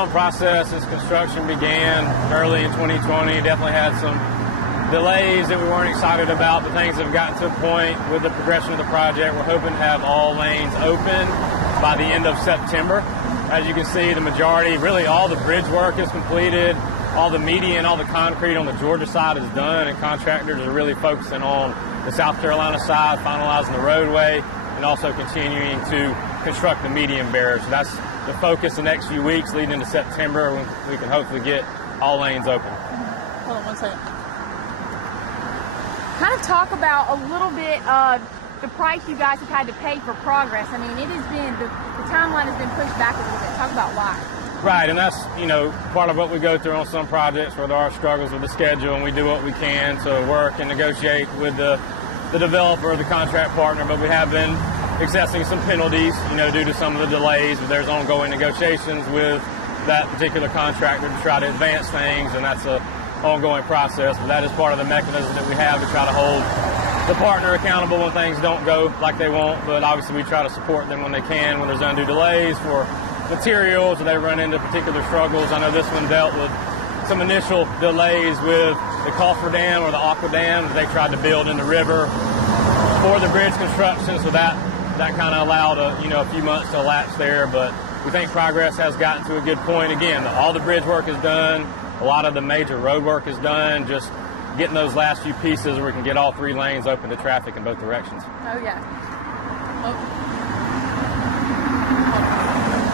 long process since construction began early in 2020. Definitely had some delays that we weren't excited about, but things have gotten to a point with the progression of the project. We're hoping to have all lanes open by the end of September. As you can see, the majority, really all the bridge work is completed. All the median, all the concrete on the Georgia side is done, and contractors are really focusing on the South Carolina side, finalizing the roadway, and also continuing to construct the median barriers. So that's the focus the next few weeks leading into September, when we can hopefully get all lanes open. Hold on one second. Kind of talk about a little bit of the price you guys have had to pay for progress. I mean, it has been, the timeline has been pushed back a little bit. Talk about why. Right, and that's, part of what we go through on some projects where there are struggles with the schedule, and we do what we can to work and negotiate with the developer or the contract partner, but we have been accessing some penalties, due to some of the delays. There's ongoing negotiations with that particular contractor to try to advance things, and that's an ongoing process, but that is part of the mechanism that we have to try to hold the partner accountable when things don't go like they want, but obviously we try to support them when they can, when there's undue delays for materials or they run into particular struggles. I know this one dealt with some initial delays with the Coffer Dam or the Aqua Dam that they tried to build in the river for the bridge construction, so that kind of allowed a few months to elapse there, but we think progress has gotten to a good point. Again, all the bridge work is done, a lot of the major road work is done, just getting those last few pieces where we can get all three lanes open to traffic in both directions. Oh, yeah.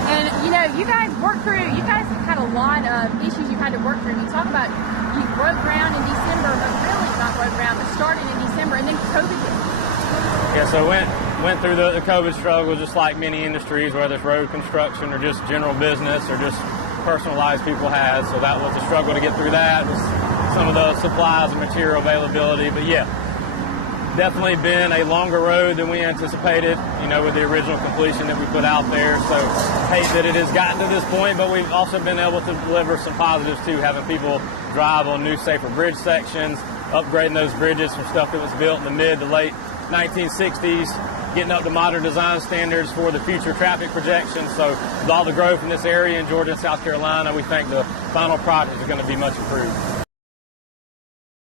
And, you guys had a lot of issues you had to work through. You talk about you broke ground in December, but really not broke ground, but started in December, and then COVID hit. Yeah, so went through the COVID struggle just like many industries, whether it's road construction or just general business or just personal lives people had. So that was a struggle to get through that. With some of the supplies and material availability. But yeah, definitely been a longer road than we anticipated, with the original completion that we put out there. So hate that it has gotten to this point, but we've also been able to deliver some positives too, having people drive on new, safer bridge sections, upgrading those bridges from stuff that was built in the mid to late 1960s, getting up to modern design standards for the future traffic projections. So with all the growth in this area in Georgia and South Carolina, we think the final product is going to be much improved.